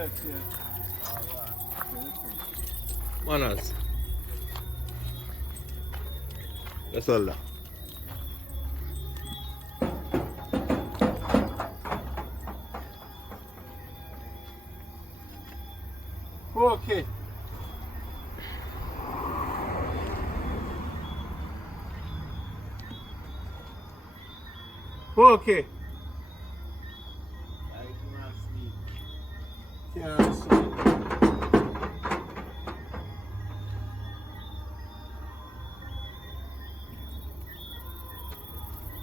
Yes, yes. Manners. That's all that. Okay. Okay. Can't sleep.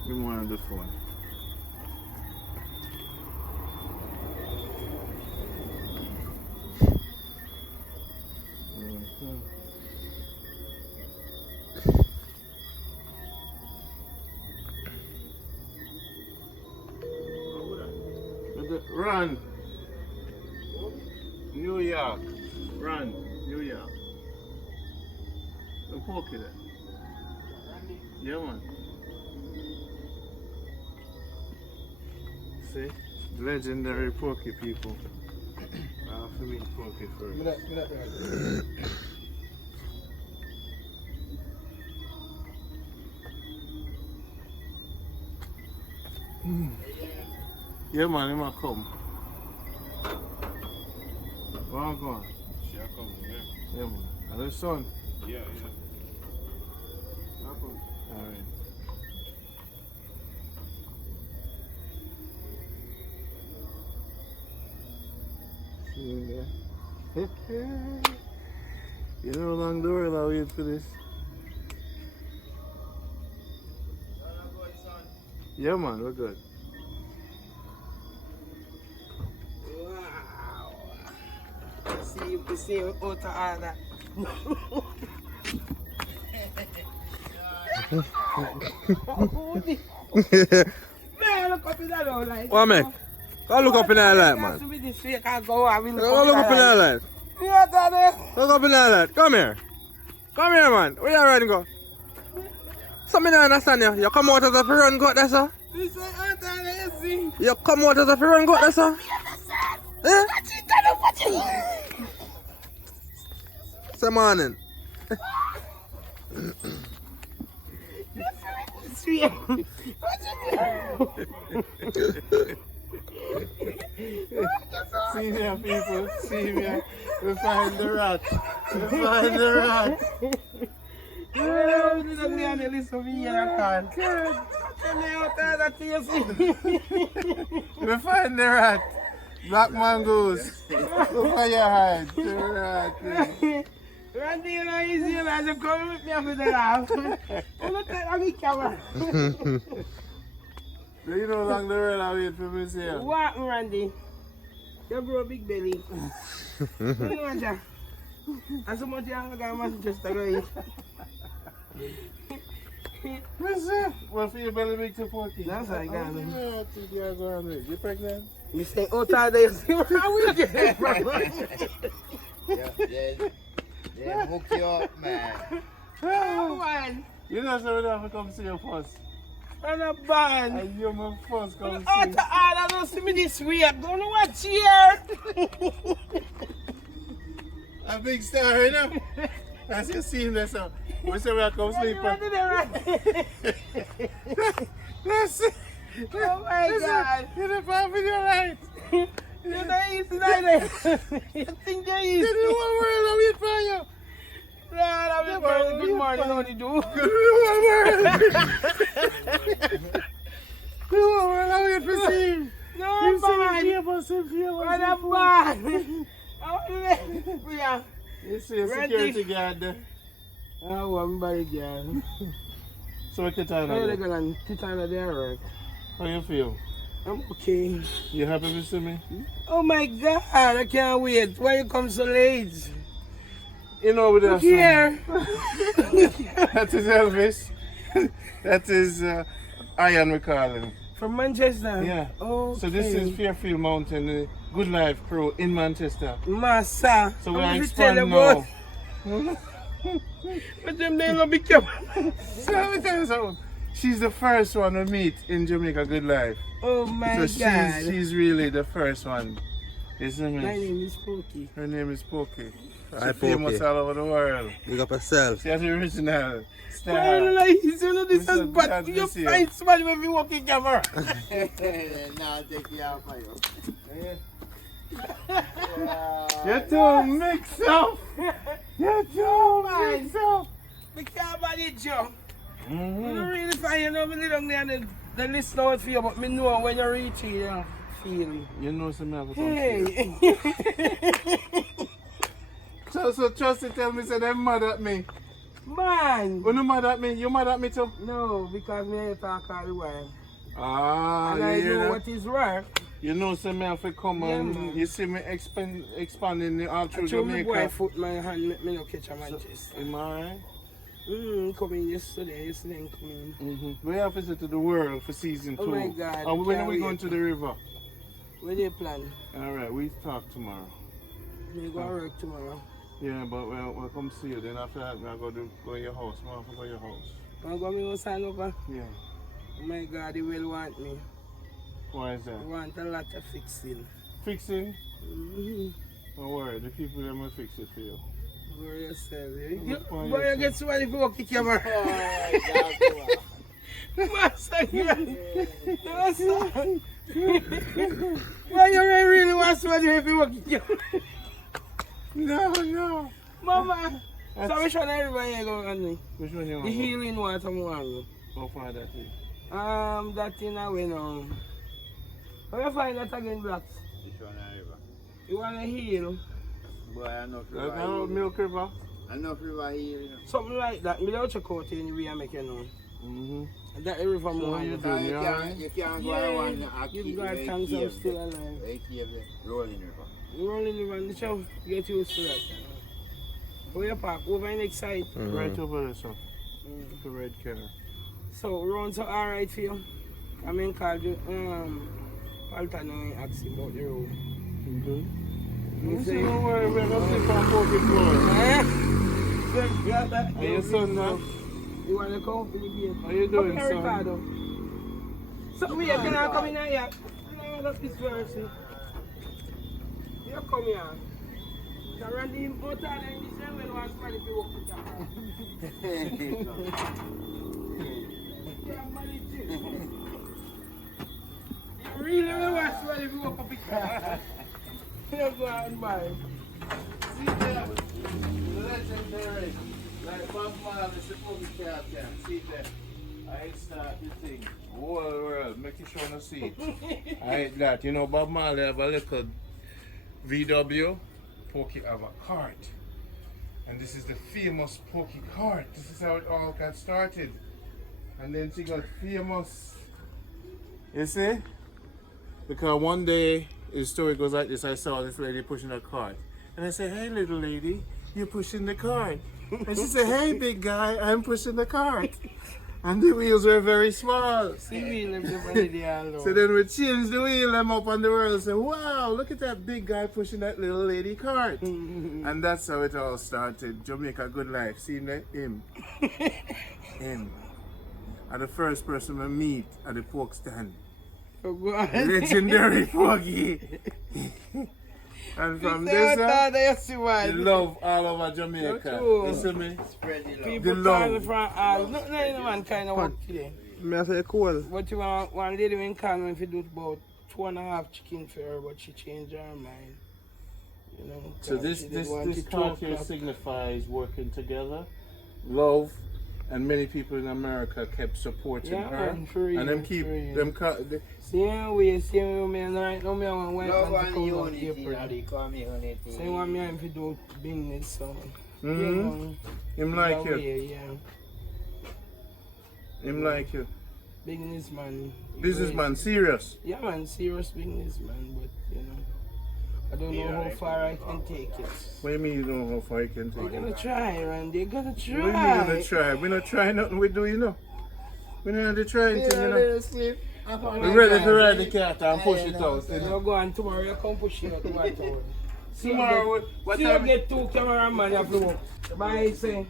We want the phone. Run. New York. Run. New York. The Pokey there. Yeah, man. See? Legendary Pokey people. I have to meet Pokey first. Yeah, man, he might come. Where I'm going? She come, yeah. Yeah, man. And the son? Yeah. Alright. See you there. You know how long the world I wait for this? Yeah, man, we're good. See you out of order. Man, look up in that light. What, man? Go look up in that light, man. Go look up in that light. Look up in that light. Come here. Come here, man. Where you running go? Something I understand you. You come out as a run got there, sir? You come out as a run got there, sir? Eh? Say morning. Senior people, senior. We find the rat. We find the rat. We find the rat. Black mangoes. Look at your hide. The rat. Randy, you know, easy, man. You come with me after the laugh. You look at me camera. Do you know how long the world I wait for me to here? What, Randy? You grow a big belly. You know what, Jack? And so much younger than Manchester, go eat. Listen, what for your belly big to 40? That's how I got it. I think you're going with. You pregnant? You stay outside there, see what I will get from. Yeah, hook you up, man. Oh, man. You know so we don't have to come see you first. I'm a band. And you're my first come see. I don't see me this way. I don't know what here. A big star, you know? As you see him there, so we say we are come sleep. Listen. Oh my God. You're the part with your right. You're not easy either. You think you're easy. Good the whole world I wait for you. Lord, I'm good morning, what do you do? Good the whole world. The whole world I wait for see him. No, You man. see him What a bad. Yeah. You see a security guard there. Oh, I'm very good. So what you telling How are they me? going to Titana there, right? How you feel? I'm okay. You happy to see me? Oh my God, I can't wait. Why you come so late? You know with us. Here. That is Elvis. That is Ian we call him. From Manchester? Yeah. Oh. So this is Fairfield Mountain Good Life crew in Manchester. Massa. So we I'm are gonna tell you expanding now. But them they don't be careful. So let me tell you something. She's the first one we meet in Jamaica Good Life. Oh my So God. she's really the first one Isn't My it? name is Pokey. Her name is Pokey. Hi, She's famous Pokey. all over the world. Big up yourself. She's the original Well, star. like, you know, this is Mr. bad. Brad, You this year. find somebody when you walk in camera. Now take you out for you. You're too mixed up. You're too Man. mixed up. We can't manage you. You Mm-hmm. don't really find you know, me down there and they listen out for you, but me know when you reach here, you feel. You know some have to come here. Hey. So Trusty tell me say they mad at me. Man. Oh, no mad at me? You mad at me too? No, because me talk all the while. Ah, And you I hear know that? what is right. You know some have to come Yeah, and man. you see me expanding all through Actually, my boy Jamaica. foot my hand, me no catch a Manchester. Am I right? Come in yesterday come in. Mm-hmm. We have visited the world for season 2. Oh my God, And when are we can't going wait. to the river? Where do you plan? Alright, we talk tomorrow. You go work tomorrow. Yeah, but we'll come see you. Then after that, I'll go to your house. I'll go to your house. I'm going to sign over. Yeah. Oh my God, he will want me. Why is He that? want a lot of fixing. Fixing? Mm-hmm. Don't worry, the people them will fix it for you. Worry yourself. Why Boy, you yourself? get somebody to walk the camera. Master, Master. Why you really want somebody to walk the camera? No. Mama. That's- So which one everybody here go on me? Which one you The want? healing water I'm want. How far that is? That in a way now. Where you find that again, Blacks? Which one are you? You want to heal? Boy, I know if That's not Milk River? I know if you are here, you know. Something like that. Me don't check out anyway I make you know. Mm-hmm. That river So more. you You doing, you alright? can't, you can't go Yeah, around and give keep God the thanks I'm cave, still alive. the cave, the rolling river. Rolling around the show, get used to that. Where you park? Over in next side. Right over there, sir. Mm. The red car. So, rounds are alright for you. I mean, called you, Walter now and ask him about the road. Mm-hmm. You You say, say, don't worry, we're going to sleep on Pokey floor. Yeah, that. Are you son now? You want to come to the gate? How you doing, Come here, son? Ricardo. So, we can I come in here? No, that's this version. You come here. So, Randy, motor and this one will want somebody to walk with that. Yeah, money too. You really want to watch somebody to walk up with that. You go out and buy. See there? Legendary. Like Bob Marley, suppose we can't. See there? I start the thing. Whole world, make you sure to see it. I hate that. You know, Bob Marley have a little VW. Pokey have a cart. And this is the famous Pokey cart. This is how it all got started. And then she got famous. You see? Because one day, the story goes like this, I saw this lady pushing a cart. And I said, hey little lady, you're pushing the cart. And she said, hey big guy, I'm pushing the cart. And the wheels were very small. See me in the money there alone. So then we changed the wheel them up on the world and said, wow, look at that big guy pushing that little lady cart. And that's how it all started. Jamaica Good Life. See him? Him. And the first person we meet at the pork stand. Oh, go on. Legendary Pokey. And from this you the love all over Jamaica. true. You see me? Spread the love. People The calling love. from all. Nothing in man kind of work today. Me I say cool. But you want one lady when call me if you do about 2.5 chicken for her, but she changed her mind. You know. So this she did want it 2 card here o'clock. signifies working together, love, and many people in America kept supporting Yeah, her. man, for real, And them keep for real. them Same way, me, and right now, me and my wife Love want to and come down unity, you know, April. they call me unity. Same one me and if you do business, so. Mhm. Yeah, Him like you. yeah. Him like you. Businessman. Businessman, serious. Yeah, man, serious businessman, but you know, I don't know how far I can take it. What do you mean you don't know how far you can They're take it? gonna try, Randy. They're gonna What do try. you mean you're gonna try? We not try nothing we do, you know. We not to try anything, you know. We ready to ride the cat and push it out. You know? You go on tomorrow, you come push it out to my town. Tomorrow, what You time? get 2 cameramen, you have to work. By say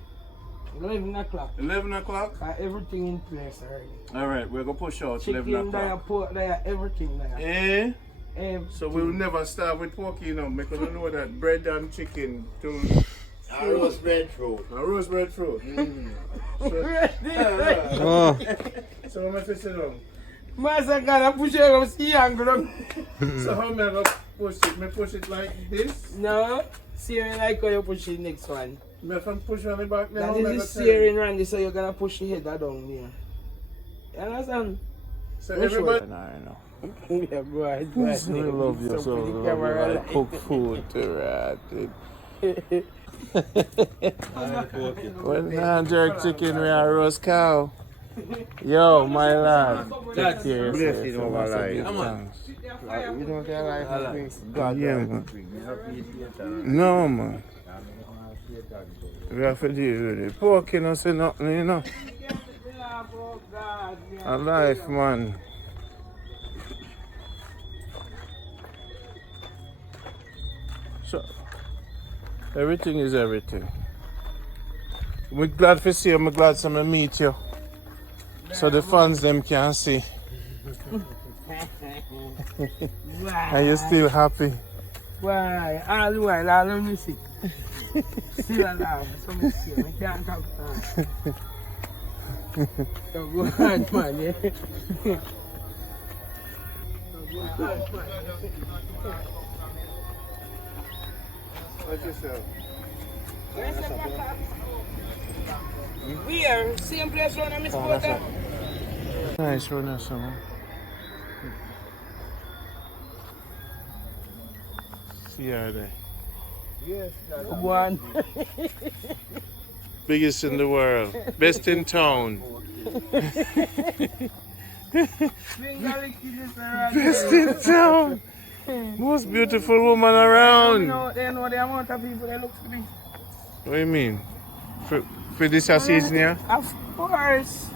11 o'clock. 11 o'clock? Everything in place already. Alright, we're gonna push out 11 Chicken there, o'clock. pork there, everything there. Eh? So we'll never start with porky, you know. Make you know that bread and chicken to A roast breadfruit. a roast breadfruit. Oh. So how much is it on? Master gotta push it up, see angle. So how am I gonna push it? Me push it like this? No, searing like how you push the next one. Me if I push on the back then That how am I is gonna the turn? searing, Randy, so you're gonna push the head down there. You understand? So everybody Yeah, boy. I love you so much. I cook food to rat. When I jerk chicken, we are roast cow. Yo, my lad. Take care of yourself. You don't get life. God, yeah, man. No, man. We have to deal with it. Pokey don't say nothing, you know. A life, man. So, everything is everything. We're glad to see you. I'm glad to meet you. So the fans them can see. Are you still happy? Why? All the while, all the music. Still alive. So I can't talk now. So go on, man. Yeah. Watch yourself. Where? Same place when I miss water. Nice one, that's one. See her there. Yes, One. Biggest in the world. Best in town. Best in town. Most beautiful woman around. They know the amount of people that look to me. What do you mean? For this season here? Of course.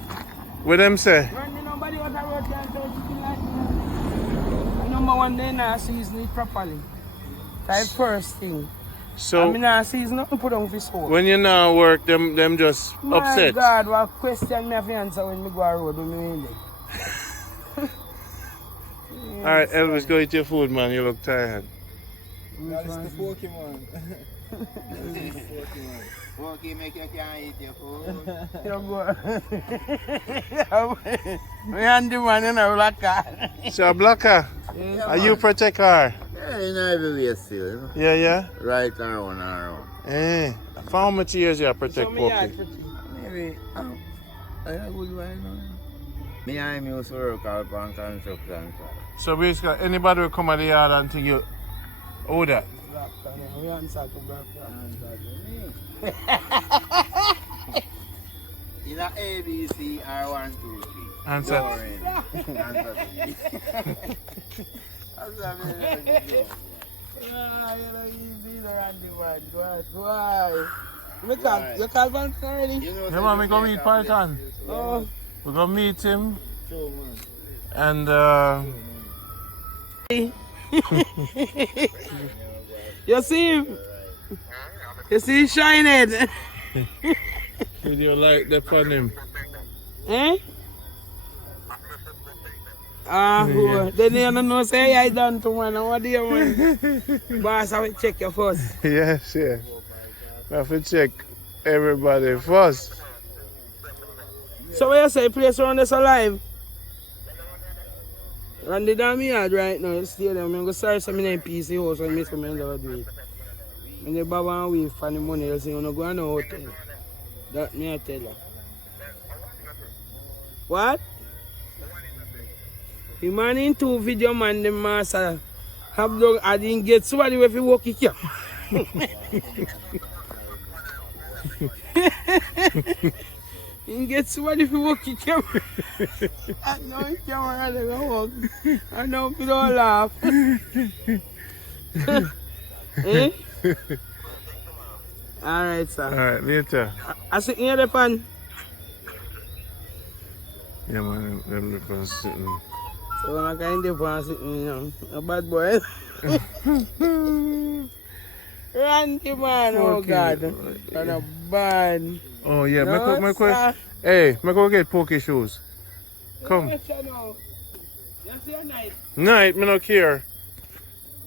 What them say? When nobody was about to like that. Number one, they not season it properly. That's first thing. So I mean, I season nothing put on this hole. when you now work, them just upset. My God, what question me have to answer when me go on road with me in there? Alright, Elvis, go eat your food, man. You look tired. That's the Pokemon. Pokey make you can't eat your food. You go. Me and the man in a black car. So, Blacker, are you protect her? Yeah, you know every way still, you know. Yeah, yeah? Right around and around. Eh. For how much years you protect Pokey? Maybe, I have a good one, no? Me and him used to work out on construction. So basically, anybody will come at the yard and think you owe that. We answer to black car. In a ABC R1, 2, 3. Answer. Boring. Answer to me. Why? You call Van already? Yeah, man, we gonna meet Python. Oh. We're gonna meet him. And You see him? You see shine it? did you like the fun him? Eh? Then you don't know say I done to one. What do you want? Boss, I will check you first. Yes, yeah. We have to check everybody first. So what you say, place around this alive? Run the damn yard right now, you stay there. I'm going to start some PC house and miss some end of the week. When the baba and wave for the money, you say, you're not going to hotel. That me I tell you. What? The man in two video man, the master, have dog, I didn't get somebody if you walk it here. You get somebody if you walk it here. I know you can't run and walk. I know if you don't laugh. Eh? Alright, sir. Alright, later. I sit near the pan. Yeah, man, them people sitting. So I'm kind of pan sitting, you know. A bad boy. Randy man, oh Okay. God. Kind of bad. Oh, yeah, No, make sir. Hey, make go get Pokey shoes. Come. You see a night? Night, me no care.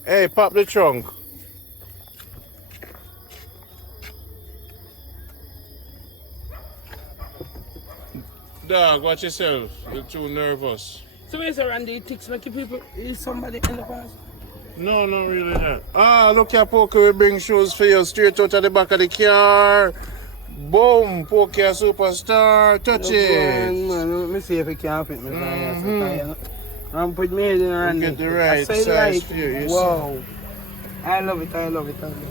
Hey, pop the trunk. Dog, watch yourself. You're too nervous. So where's Randy? Ticks making people. Is somebody in the past? No, not really that. Ah, look at Pokey, we bring shoes for you straight out of the back of the car. Boom, Pokey a superstar. Touch it. Man, let me see if it can fit me. I'm putting my head in Randy. Get the right I say size for you. You wow. I love it, I love it, I love it.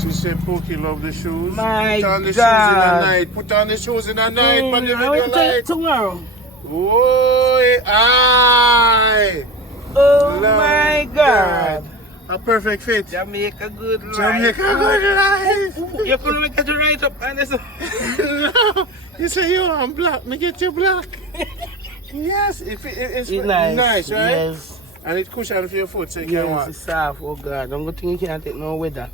She said Pokey love the shoes. My Put on the God. shoes in the night. Put on the shoes in the night. Put them I in will your tell you light. tomorrow. Oi, aye. Oh Love my God. A perfect fit. Jamaica Good Life. Jamaica Good Life. You couldn't make it right up and this. No, you say you want black, me get you black. Yes, it's nice, right? Yes. And it's cushion for your foot so you can Yes, walk. it's soft. Oh God, don't go think you can't take no weather.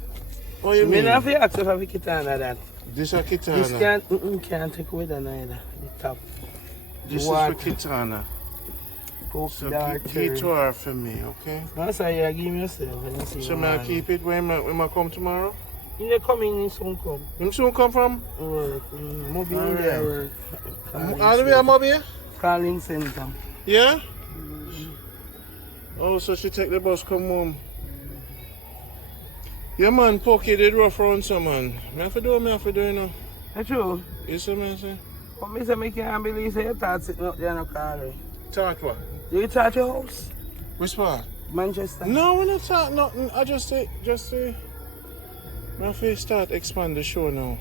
What you I mean? mean, if you ask if I have a kitana that. This is This Kitana. can't take weather neither. The top. This is What? for Kitana. Poke So dark keep her for me, okay? That's how you give me yourself. When you see So me, I man. keep it when I come tomorrow? You coming in soon come. Him soon come from? Work. Maybe in Alright. there work. All the way I'm up here? Calling center. Yeah? Oh, so she take the bus come home. Yeah, man, Pokey did rough around some man. Me have to do, you know. That's true. You see me say? But me say me can't believe say you thought sitting up there in a car. Talk what? Do you touch your house? Which part? Manchester? No, we're not talking nothing. I just say, my have to start expand the show now.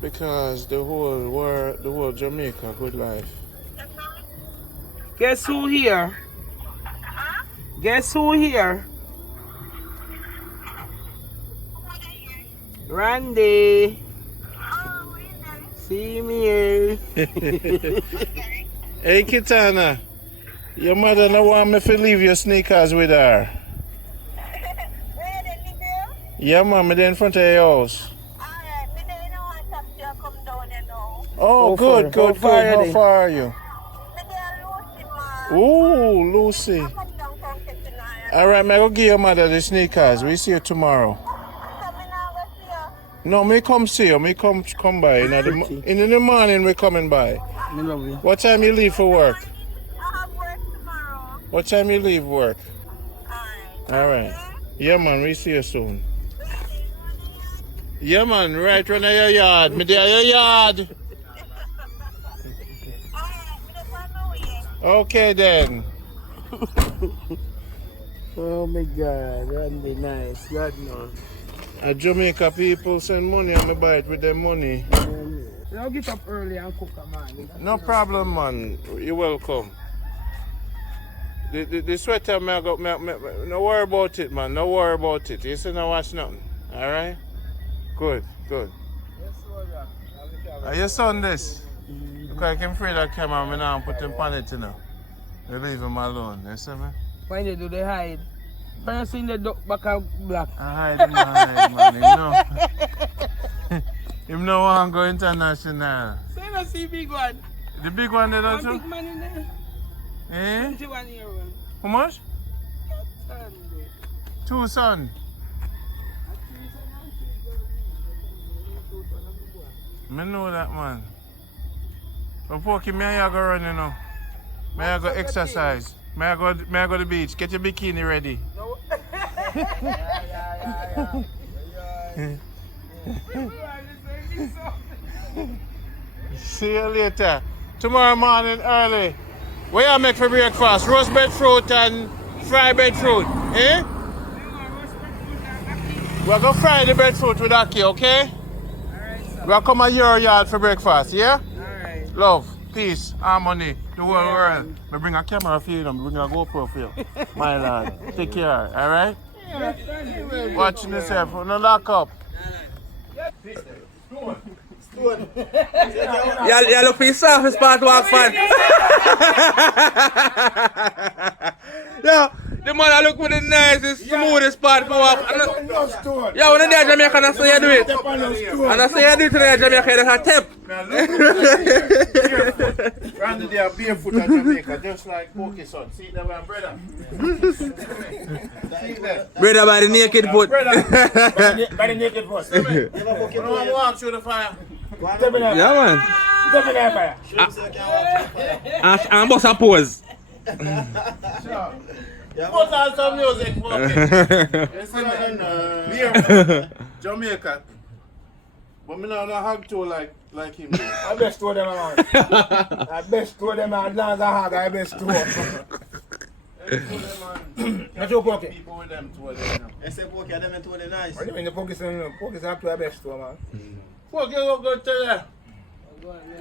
Because the whole world, the whole Jamaica Good Life. Guess who here? Guess who here? Randy. See me here. Hey, Kitana. Your mother no want me to leave your sneakers with her. Where the girl? Yeah, mom, me there in front of your house. Alright, me there no want to come down you know. Oh, How good, far? good, How far good. are How they? far are you? Me there Lucy man. Ooh, Lucy. Come down from tonight. All right, me go give your mother the sneakers. We see you tomorrow. So me now go see you. No, me come see you. Me come by. In the morning, we coming by. Me love you. What time you leave for work? I have work tomorrow. What time you leave work? Alright. All right. Yeah, man. We see you soon. Yeah, man. Right run your yard. Me there your yard. Alright, me just on my way. Okay then. Oh my God, Randy nice. God no. Jamaica people send money and me buy it with their money. Now get up early and cook a man. No problem, man. You're welcome. The sweater, no worry about it, man. No worry about it. You see, no watch nothing. All right? Good, good. Are your son this? Because I can free that camera, me now put him on it, you know. You leave him alone, you see me? Why they do they hide? When you see the duck back of black. I hide, man. Him know. Him know want to go international. So you don't see big one. The big one they don't One too? big man in there. Eh? 21 year old. How much? Sunday. 2 sons. Me know that, man. But Pokey, me I go run, you know. May I go exercise. May I go to the beach. Get your bikini ready. No. See you later. Tomorrow morning early. What you make for breakfast? Roast breadfruit and fried breadfruit. Eh? We're going to fry the breadfruit with Aki, okay? We'll come at your yard for breakfast, yeah? Alright. Love, peace, harmony, the whole world. We bring a camera for you and we bring a GoPro for you. My lad. Take care, alright? Watching yourself, no lock up. Yeah, look for yourself, it's part walk fun. Yo, the man I look for the nicest, smoothest part for walk. Yeah, when they're Jamaican, I say you do it. And I say you do it to the Jamaican, that's a tip. man they are barefoot at Jamaica, just like Pokey son. See them, my brother. See them. Brother by the naked foot. By the naked foot. I don't walk through the fire. Yeah, man. And boss a pose. Put on some music, Pokey. You see me? Barefoot. Jamaica. But me not hug to like him. I best to them around. I best to them as long as I hug, I best to them. That's your Pokey. People with them to them. I say Pokey, them and to the nice. What do you mean the Pokey saying? Pokey's up to our best to man. Pokey look good today.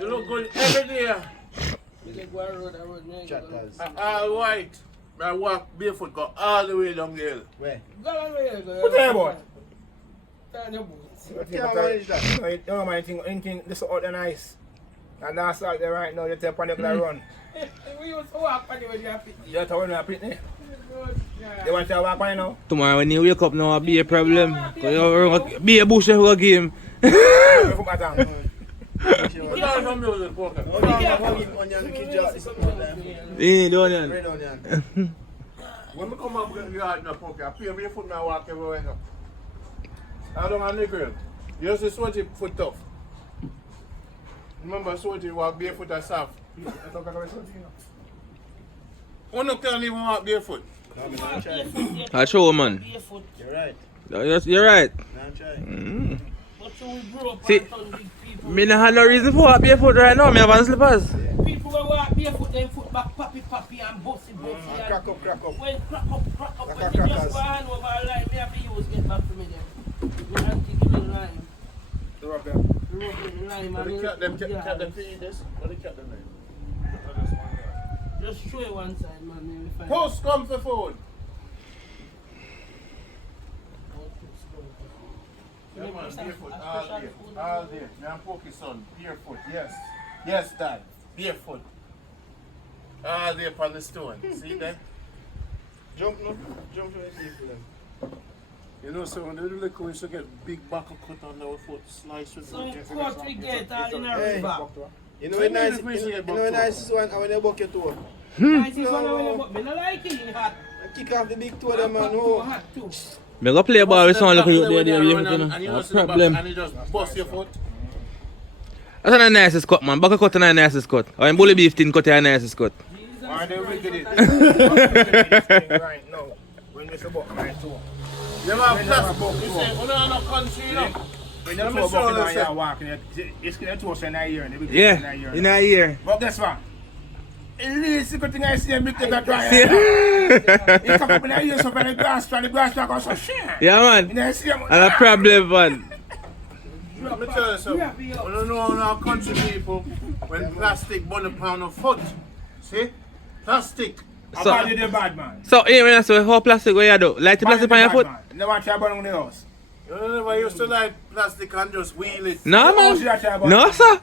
You look good every day. All white. I walk barefoot, go all the way down the hill. Where? What the hell, boy? You can't manage that. You don't mind anything this out there nice. And that's out there right now, you take on the run. We used to walk on the way you have it. You have to run a pitney. You want to walk on now? Tomorrow when you wake up now, be a problem. Be a bush of a game. Put on some music, Pokey. You need onion. Red onion. When we come up with the yard now, Pokey, I pay barefoot and I walk everywhere now. I don't have any girl. You just see sweaty foot tough. Remember sweaty walk barefoot and soft. You can't even walk barefoot. No, I'm not trying. I show man. You're right. You're right. I'm trying. See, me not have no reason for walk barefoot right now. Me have on slippers. People will walk barefoot, then foot back, poppy and bossy. Crack up. When crack up, when you just go hand over a line, me have to use get back to me then. You have to give me the line. The rub them. The line, What man. the cat them feed this? What the cat them name? Just show it one side, man. Then we find Post come for food. Yeah, man, barefoot all day. Me and Pokey son, barefoot, yes. Yes, Dad, barefoot. All day upon the stone. See that? Jump no. Jump to the sea for them. You know, so when they do liquor, we used to get big buckle cut on our foot, slice with So it. you cut we get all in a Hey. river. You know the nicest one when they buck your toe. Nice is one when you but me not like it in hot. Kick off the big toe them man. Too Oh. hot too. Me go play ball with someone looking When there. you run and you No don't see the back problem. and you just bust your foot. That's not the nicest cut, man. Bucket cut is the nicest cut. Or in bully beef tin cut is the nicest cut. Why they wicked it? Right now. When you say buck my toe. You have plastic. You say, you don't have no country, you know. When Let you me toe show buck you now, something. you're walking. It's going to toe in a year. Yeah, in a year. But guess what? At least the thing I see a big thing that dry. See? It come up in a year, so when the grass track goes so shit. Yeah, man. And I see them. And a problem, man. Let me tell you something. You don't know how our country people, when plastic burn upon a foot. See? Plastic. How bad you the bad man? So, hey, when I say how plastic, what you do? Light the plastic on your foot? Never try burn on the house. You never used to like plastic and just wheel it. No, How should I man. try burn? No, sir.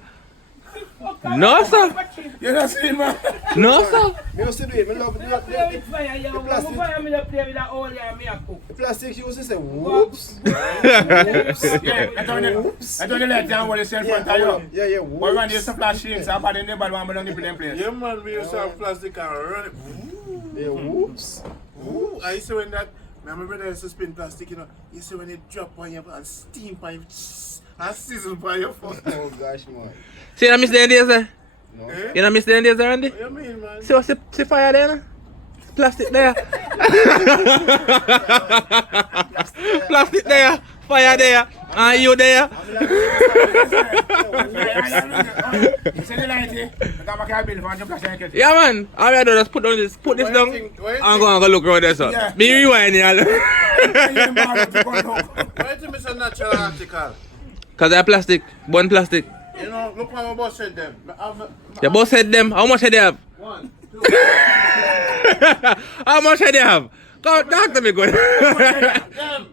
No, sir. You not see man? No, sir. Me used to do it. Me love Play with fire, yo. the plastic. Fire me to play with that oil and me a cook. The plastic she used to say whoops. Yeah, I told you let down what they say in front of you. Yeah, But whoops. when they splash shakes, I'm bad in the bad one, but don't give them place. Yeah, man, we used to have plastic and run it. Yeah, whoops. Ooh, I used to when that, my brother used to spin plastic, you know, you see when it drop on you and steam on you, and sizzle by your foot. Oh gosh, man. See, you miss the days there? No. Eh? You know miss the days there, Randy? What you mean, man? See what's the fire there, no? Plastic there. Plastic there. Fire there. And you there. Yeah, man. All I do is put this down and go look around there, so. Yeah. Me rewind here. Why do you miss a natural article? Because they're plastic. One plastic. You know, look how my boss said them. Your boss said them. How much head they have? 1, 2, How much head they have? Come talk to me, good.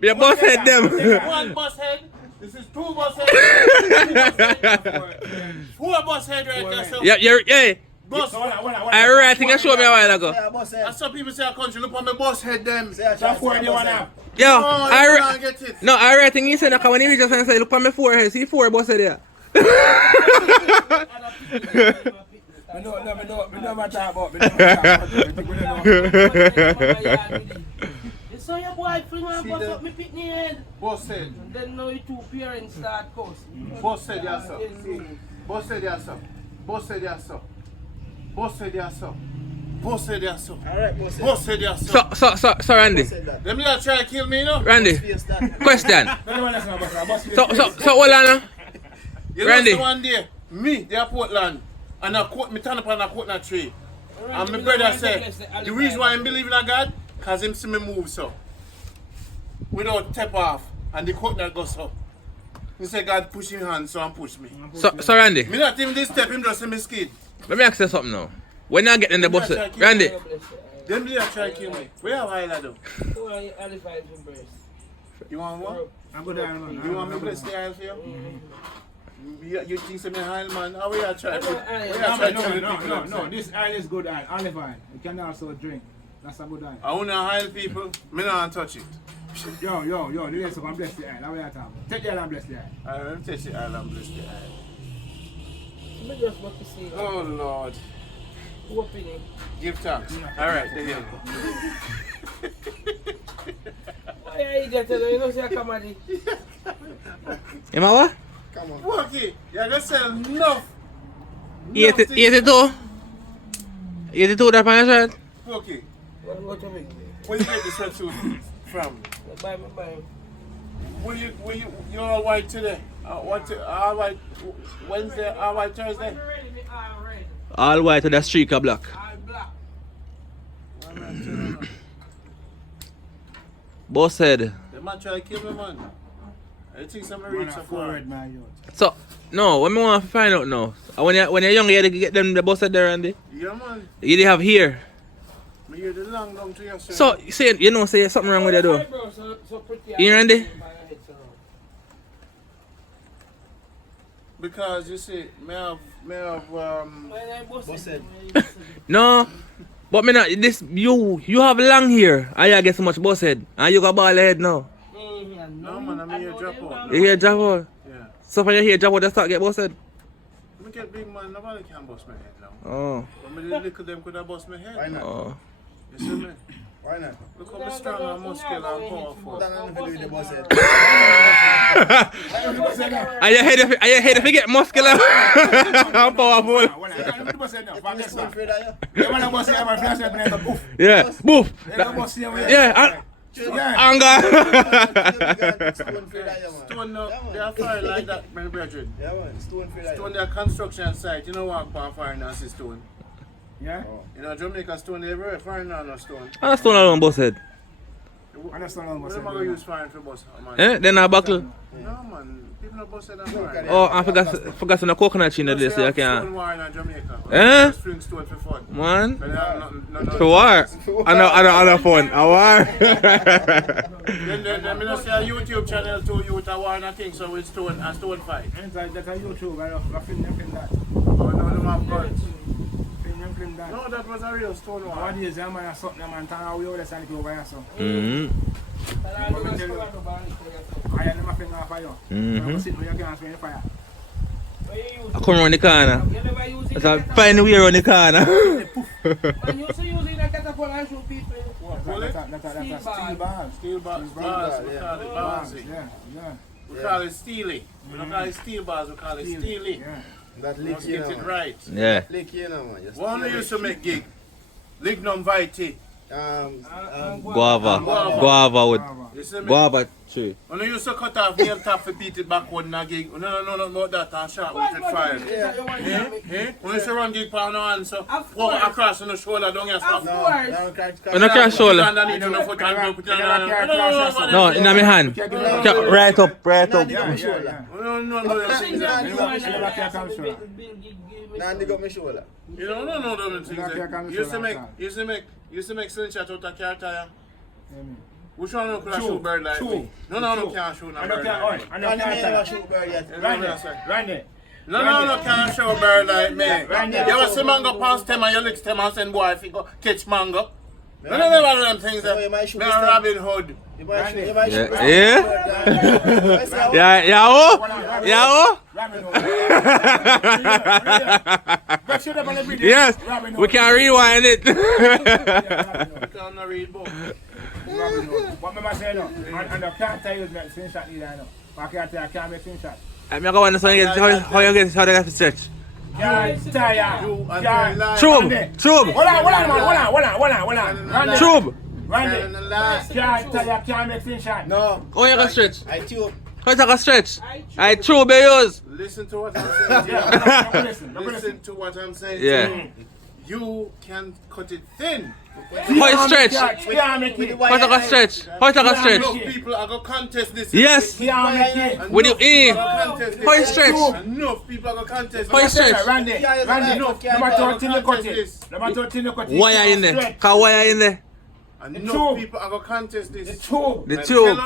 Your boss said them. 1 bus head. This is 2 bus head. 4 bus head right there. So Yeah. bus. I read, I think I showed me a while ago. And some people say I country. Look on my bus head them. Yo, I can't get it. No, I read, I think he said that when he reached us and said, look on my forehead, see 4 boss head there. I know what talk about. I know. You saw your boy fling and bust up me pitney head. Boss said. And then now your two parents start cussing. Boss said yes, sir. Boss said yes, sir. Boss said yes, sir. Boss said yes, sir. Boss said yes, sir. Alright, boss. Boss said yes, sir. So Randy. Them not try to kill me, no? Randy. Question. So hold on now. You Randy. know, so one day, me, they are Portland, and I quote me turn up and I quote a tree. And my brother said, the reason why I believe in a God, because him see me move so. Without tap off, and the coconut goes so. He said God push him hand, so I'm push me. So Randy. Me not even this step, him just see me skid. Let me ask you something now. When I get in the bus, Randy. Them they are trying to kill me. Where are I though? You want what? I'm good at it. You want me to bless the aisle for you? You think so me aisle man? How we are trying to No. This oil is good oil, olive oil. You can also drink. That's a good oil. I want to aisle people, me not touch it. Yo, the rest of them bless the oil. How we are talking? Take the oil and bless the oil. Alright, touch the aisle and bless the aisle. Just what to say. Oh Lord. Open it. Give thanks. Alright, there you go. Why are you getting it? You know, say I come at it. You know what? Come on. Pokey, you're going to sell enough. 82? 82 that on your shirt? Pokey, What to me? where you get this sweatsuit from? Buy. You're all white today. All white Wednesday, all white Thursday. All white with a streak of black. All black. Boss said. The man try to kill me, man. I think somebody reach so far. So, no, what I want to find out now. When you're young, you had to get them the boss there, Randy. Yeah, man. You didn't have hair. Me hear the long to your shirt. So, say something wrong with you though. You Randy? Because you see, me have No. But me not, this, you have long hair. And you get so much boss head. And you got bald head now. no man, I'm here drop out. You hear drop out? Yeah. So when you hear drop out, just start get boss head? Me get big man, nobody can bust my head now. Oh. But me the little them could have bust my head. Why not? Oh. You see me? Why not? Look how me strong and muscular and powerful. Are you head if you get muscular? I'm powerful. Yeah, boof. Yeah, anger. Stone now, they are fire like that, my brethren. Yeah, man. Stone Stone, their construction site, you know what for fire and see stone. Yeah? You know, Jamaica stone everywhere, fire and no stone. I stone alone boss head. Understand what I'm We're saying. not going to use fire for bus, man. Then I buckle. No, man. People not bust it and fire. Oh, I forgot some coconut chin in this, so I Stone can't. war in Jamaica. Eh? String stone for fun. Man. But they have nothing. For war. I know fun. A war. Then I say a YouTube channel to youth a war and a thing, so it's stone and stone fight. That's a YouTube. I film that. Oh, no, them have guns. Film that. No, that was a real stone war. What is that man? Something man. Turn away all the side over here, so. I never film that fire. I'm sitting where you can't spend the fire. I come around the corner. That's a find way around the corner. Man, you also using a catapult and shoot people. That's steel bars. Steel bars. We call it bars. We call it steely. We don't call it steel bars, we call it steely. Yeah. That Let's lick, get it right. Yeah. lick, you know, man. Just One used to make gig. Lignum vitae. Guava with You see me? guava tree. When you used to cut off name tap for beat it back one gig. No about that and sharp with it fire. When you used to run gig pound no answer, walk across on the shoulder down here stop. no, On the cross shoulder. Underneath on the foot and go put it on. No, in my hand. Right up. No, Nandy got my shoulder. you don't know them things. Used to make slingshot out of car tire. Which one no can shoot bird like me? No can't shoot no bird like me. Nandy never shoot bird yet. Randy. No can't shoot bird like me. You ever see mango pass them and you lick them and send boy if you go catch mango? No, one of them things So you might that shoot me this and time. Robin Hood. You might shoot. You might shoot. Yeah? Yeah, oh? Yeah, oh? Yes, we can rewind it. You can't read book. What am I saying now? And I can't tell you that screenshot either now. I can't make screenshot. I'm going to go on how you get the stretch. Yeah, tire. Tube. Hold on. Tube. Randy, can't make screenshot. No. Oh, you got stretch. I tube. How you got stretch? I tube you use. Listen to what I'm saying. Yeah, Listen to what I'm saying. Yeah. You can cut it thin. How you stretch? How you got stretch? How you got stretch? Enough people are going to contest this. Yes. With you in. How you stretch? Enough people are going to contest How you this. stretch? Randy, number 13 you cut it. Number 13 you cut it. Wire in there. Cause wire in there. Enough people are going to contest this. The tube. The tube.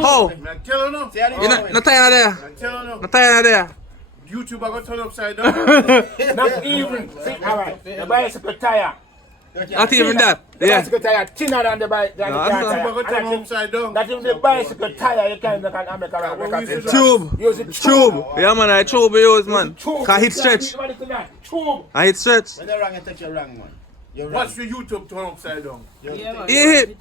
How? I'm telling you. You not tired there? I'm telling you. Not tired there? YouTube are going to turn upside down. Not even. Alright, the bicycle tire. Not even that. The Yeah. bicycle tire thinner than the car YouTube are going to turn tire. upside down. Not even the bicycle tire you can't make a Tube. Use it Tube. Yeah, man, I tube you use, man. Tube. Cause hit stretch. Tube. I hit stretch. When you're wrong, you take your wrong, man. You're wrong. Watch your YouTube turn upside down. You hit.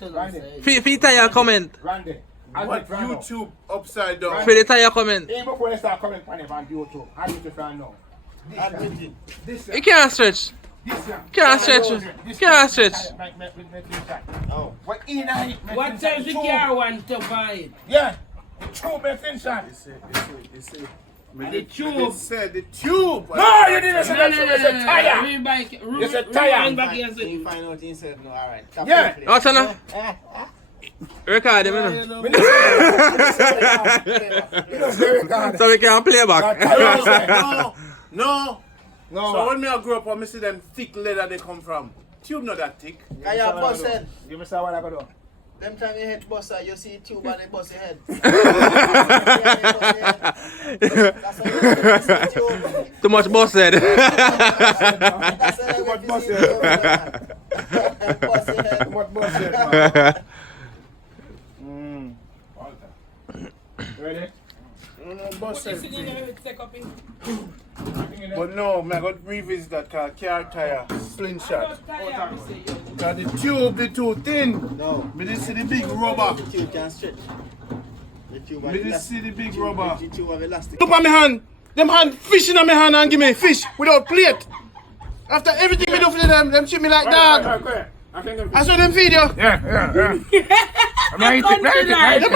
Feet tire comment. Randy. Watch YouTube upside down. Feet the tire comment. Even before you start coming on YouTube, I need to find now. This You can't stretch. Can't stretch. Can't stretch. Oh. What in it? What time the car want to buy it? Yeah. The tube makes shot. You see. The tube. Said the tube. No, you didn't say that tube. It's a tire. It's a tire. You find out yourself now, alright. Yeah. What's on? Record him, you know. So we can play back. No. No. So when me I grow up, I see them thick leather they come from. Tube not that thick. Can you bust head? Give me some what I got do. Them time you hit bust you see tube and they bust your head. That's how you bust the tube. Too much boss said. That's how you bust your head. Bust your head. What bullshit, man? Ready? But no, man, I got to revisit that car tire, slingshot. Because the tube too thin. No. Me didn't see the big rubber. The tube can stretch. The tube Me didn't see the big rubber. The tube have elastic. Look at my hand. Them hand fish in my hand and give me fish without plate. After everything we do for them treat me like dog. I saw them video. Yeah. Them a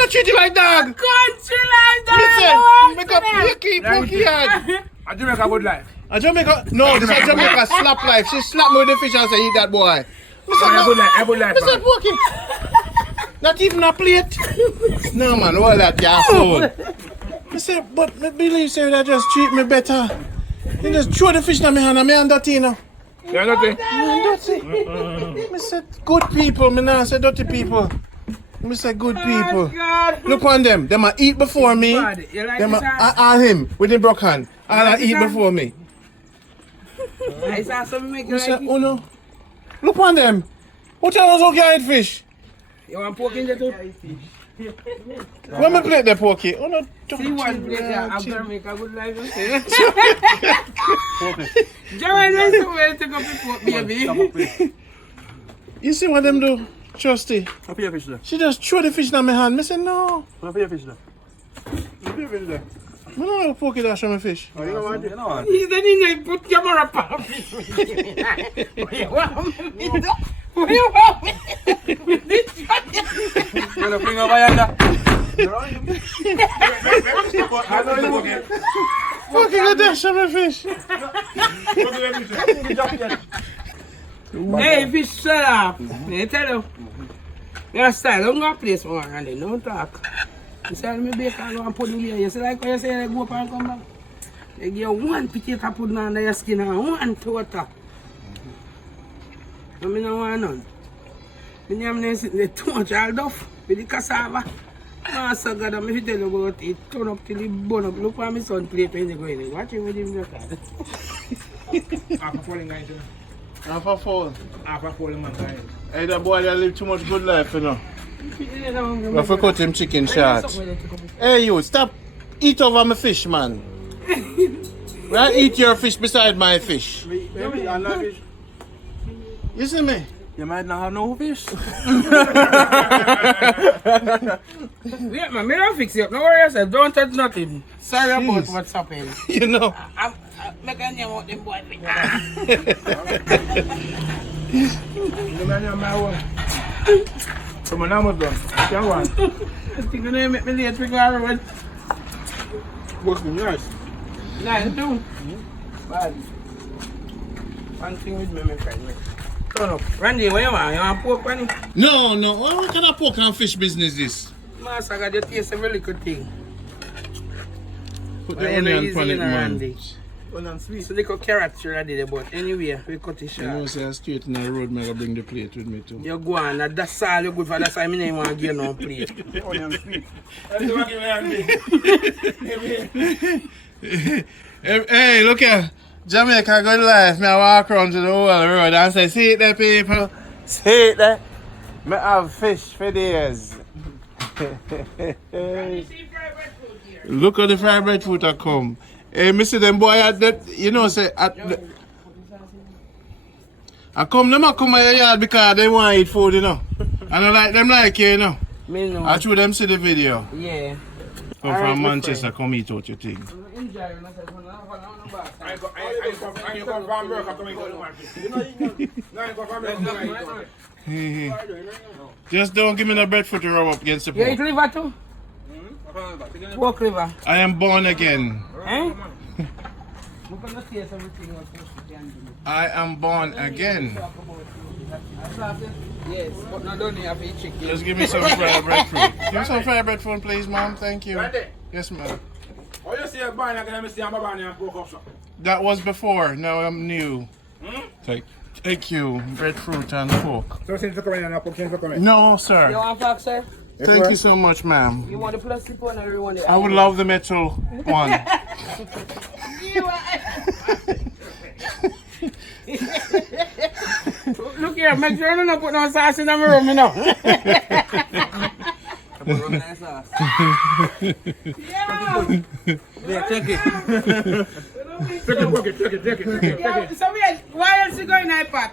treat you like dog. Country like Listen, make a pokey head. I Jamaica Good Life. A Jamaica, no, this is Jamaica slap life. She slapped me with the fish and said, eat that boy. Good Life. Mr. Pokey. Not even a plate. No man, all that yeah food. I said, but me believe say that just treat me better. You just throw the fish in my hand and me and dirty now. Yeah, nothing. Dirty. Me said good people, me now say dirty people. Me say good people. God. Look on them. Them a eat before me. You like Them this all him with the broke hand. All eat before me. I saw something make you Me like say, it. oh no. Look on them. What tell us how can eat fish? You want pork in there too? When me plate the pokey? Oh no. See one plate there, I'm gonna make a good life. Jerry, there's somewhere to go pork, baby. You see what them do? Trusty. How for your fish there? She just throw the fish in my hand. Me say no. How for your fish there? I don't know pokey dash on my fish. Oh, you know what? You know what? He said he didn't put camera up. What you want me to do? What you want me to do? You want to bring over yonder? Pokey got dash on my fish. Hey, fish shut up. I tell you. Your style, don't go place more and they don't talk. You say, me bake and go and put it here. You see, like when you say, go up and come back. They give you one potato put under your skin and one total. I mean, I want none. I am sitting too much all duff with the cassava. Master God, I'm going to tell you about it. Turn up till it burn up. Look for my son plate when you go in. Watch him with him. Half a fool. Half a full man. Hey, that boy that live too much good life, you know. You I forgot him chicken short. Hey, you, stop. Eat over my fish, man. Right? Eat your fish beside my fish. Baby, I love it. You see me? You might not have no fish. Yeah, man, me don't fix it up. No worry yourself. Don't touch nothing. Sorry about Jeez. what's happening. You know. I'm making you out them boys. The man on my own. So my name was done. Can one. I think you're going to make me late to go around. What's the nurse? Nah, you do. Bad. One thing with me, my friend. Turn up. Randy, what you want? You want pork, Randy? No, no. What kind of pork and fish business is? Master, I got the taste of a little thing. Put Well, the you know, onion easy on it, in a man. Randy. Onion sweet. So little carrots you already there, but anyway, we cut it You know, short. say I straight in the road, I bring the plate with me too. You go on, that's all you good for, that's why I don't want to give no plate. Onion sweet. That's the one you Hey, look at Jamaica Good Life. Me I walk around to the whole road and say, see it there, people. See it there. Me have fish for days. Look at the fried breadfruit that come. Hey, me see them boy at that, you know, say, at the, I come, them a come at your yard because they want to eat food, you know. And I like them like you, you know. Me know. I show them see the video. Yeah. Come Alright, from my Manchester, friend. come eat out your thing. Enjoy yourself. I come from work, I come into the market. No, I come from work. Just don't give me no breadfruit to rub up against the You eat pork. liver too? Pork liver. I am born again. Eh? We're going to taste everything else we can do. I am born again. Yes, but not only have eat chicken. Just give me some fried breadfruit. Give me some fried breadfruit, please, ma'am. Thank you. Randy, Yes, ma'am. how you see a band, I can see a band and pork up, sir? That was before. Now I'm new. Thank you. Breadfruit and pork. So since you come in and I put things to come in. No, You sir. want fox, sir? Thank you so much, ma'am. You want the plastic one or you want the I would love the metal one. Look here, make sure you don't put no sauce in my room, you know. Yeah, take it. Take it. Yeah, so why else you going in that pot?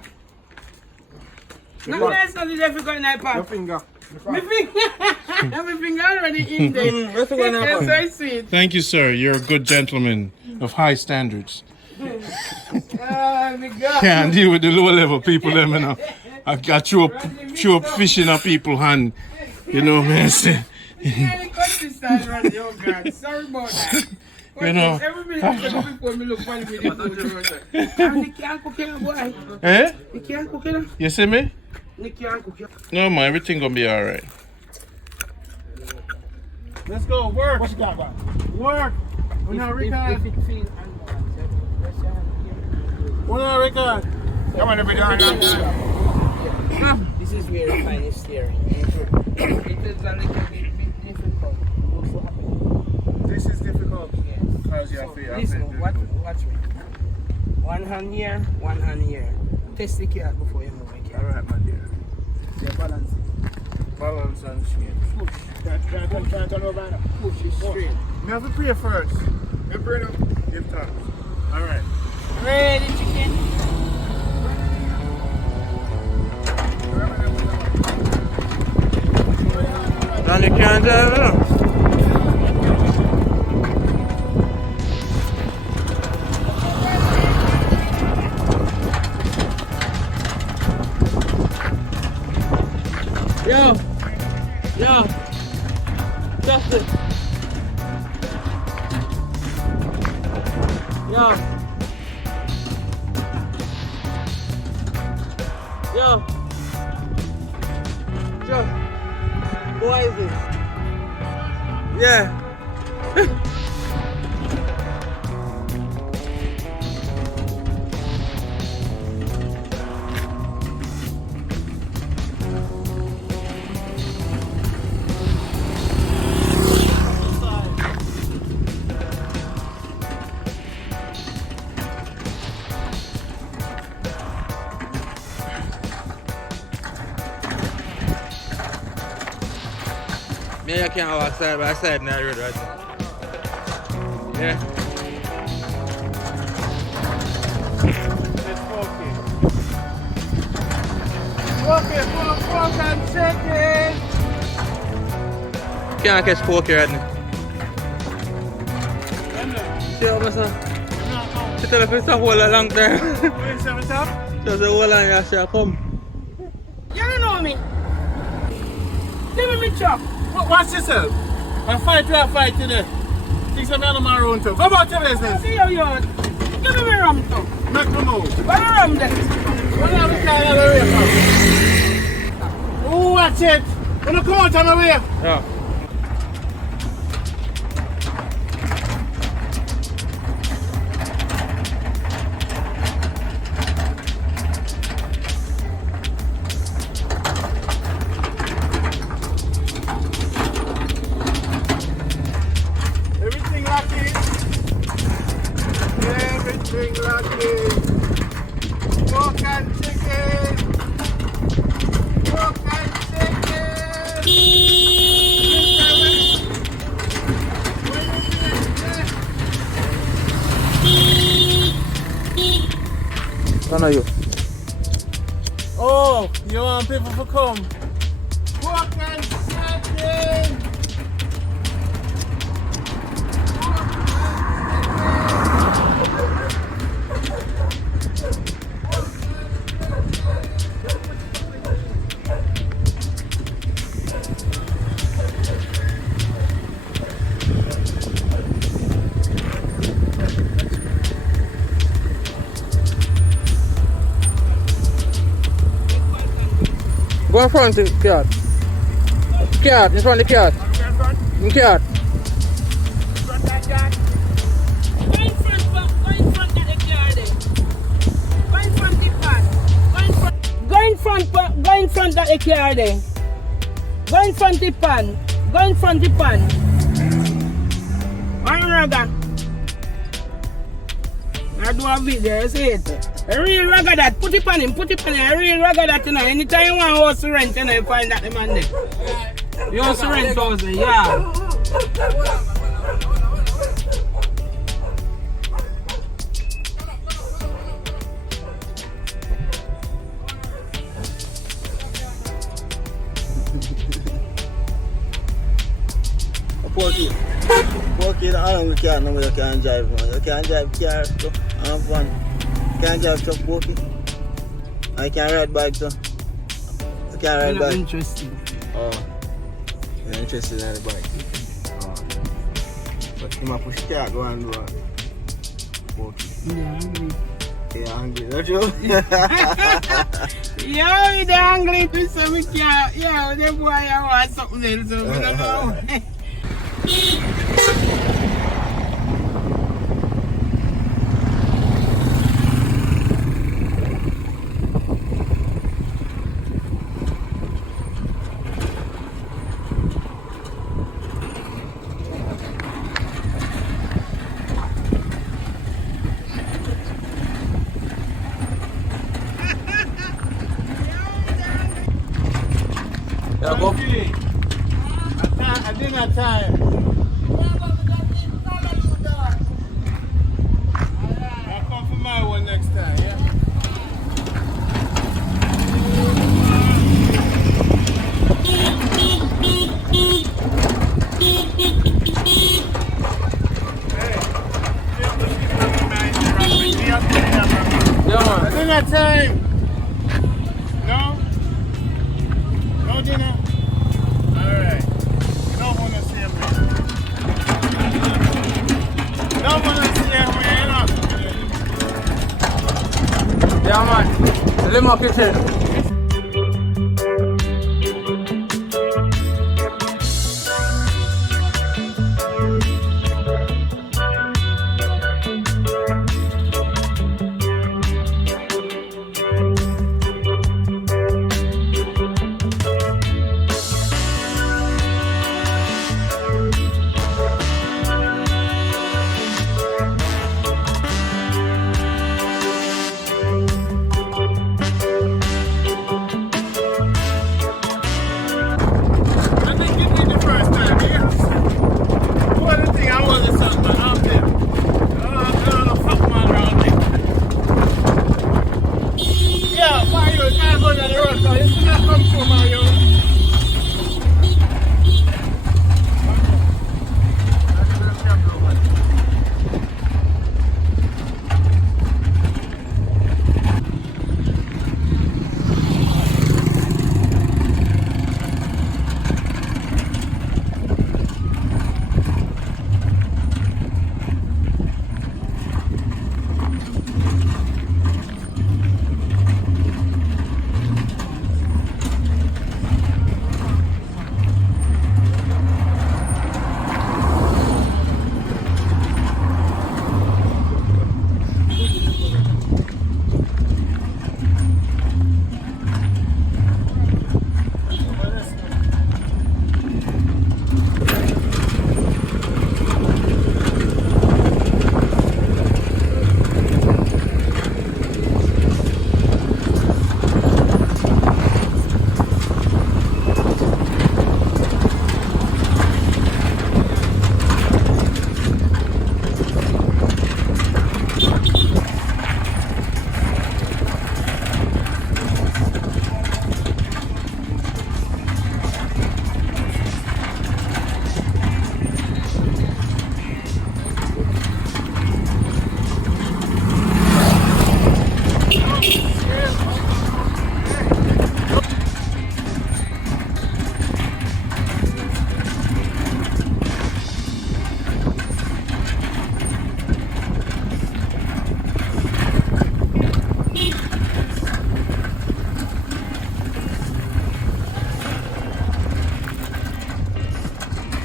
Nothing else not there if you go in that Your pot. finger. My finger, my finger already in there. Let's go in that pot. That's so sweet. Thank you, sir. You're a good gentleman of high standards. Oh my God. Can't deal with the low level people, them, you know. I chew up fish in a people's hand. You know, man. Say, Yeah, cut this time, Randy. Oh God, sorry about that. You know. Every minute before me look funny with this. And you can't cook it, boy. eh? You can't cook it. You see me? You can't cook it. No, man. Everything gonna be alright. Let's go. Work. What's that about? Work. We're not If record. it feels unbalanced, press your hand We're not record. Come on, everybody. here. This is where the finest steering. It is a little bit difficult. What's happening? This is difficult. Yes. Because you So, have to. listen, watch me. One hand here, one hand here. Test the cat before you move it. Alright, my dear. Yeah, balance it. Balance and shit. Push. Try to turn over now. Push it straight. You have to pray first. You pray now. Give thanks. Alright. Ready, chicken? And you can't drive it up. Yo. Justin. Yo. Just. Who is this? Yeah. Me and you can't walk side by side in the road right now. Yeah. It's Pokey. Pokey, pork and chicken. Can't catch Pokey right now. See how much? She tell us it's a whole long time. Wait, 7 up? Just a whole long year she come. You don't know me. Give me chop. Watch yourself. I fight today. Think some man on my own too. Go about your business. See how you are. Give me my rum too. Make the move. Where the rum then? What are we trying to way from? Oh, watch it. Wanna come out on the way? Yeah. Everything locked in. Everything locked in. Pork and chicken. Pork and chicken. None of you. Oh, you want people to come? Pork and chicken. Go in front of the cat. Cat, in front of the cat. In cat. Go in front of the car there. Go in front of the pan. Go in front of the car there. Go in front of the pan. Go in front of the pan. Raga. I do a video, you see it. A real raga that. Put it on him. A real raga that, you know. Anytime you want house to rent, you know, you find that the man there. You house to rent house there, yeah. Porky. Porky, I don't care no way you can drive one. You can drive car too. I'm fun. You can drive truck, Porky. I can ride bike too. You can ride bike. Interesting. Oh. You're interested in the bike. Oh. But you might push car, go and do it. Porky. Yeah, hungry. You're hungry, don't you? Yo, they're hungry to say we can't. Yo, the boy I want something else. So we don't know. Yeah, go. At dinner time. I'll come for my one next time, yeah? Yeah, man. At dinner time. No? No dinner? Alright. No one to see me. No one to see me, you know? Yeah, man. Limo kitchen. going on the road, so you should not come through, Mario.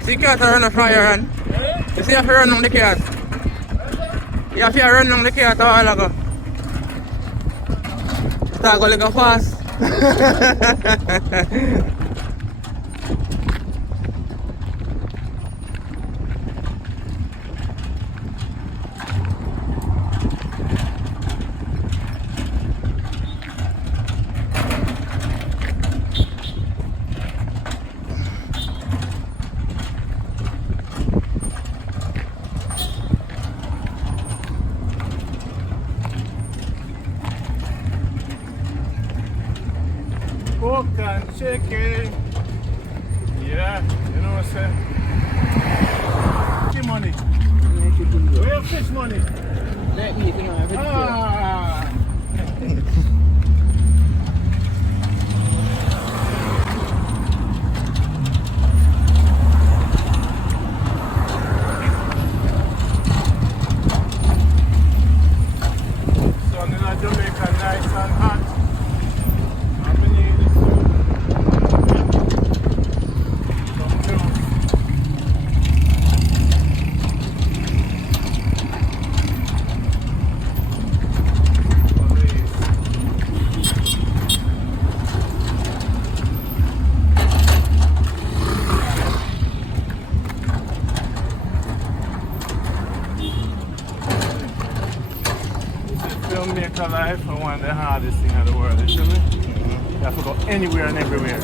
The cat run a fire run. You see if you run on the cat. You have to run on the cat a while ago. Start going like a fast. Pork and chicken. Yeah, you know what I'm saying? Fish money. Where your fish money? Let me, you know, everything. Ah. Sun in Jamaica, nice and hot. Jamaica life is one of the hardest things in the world, you see me? You have to go anywhere and everywhere.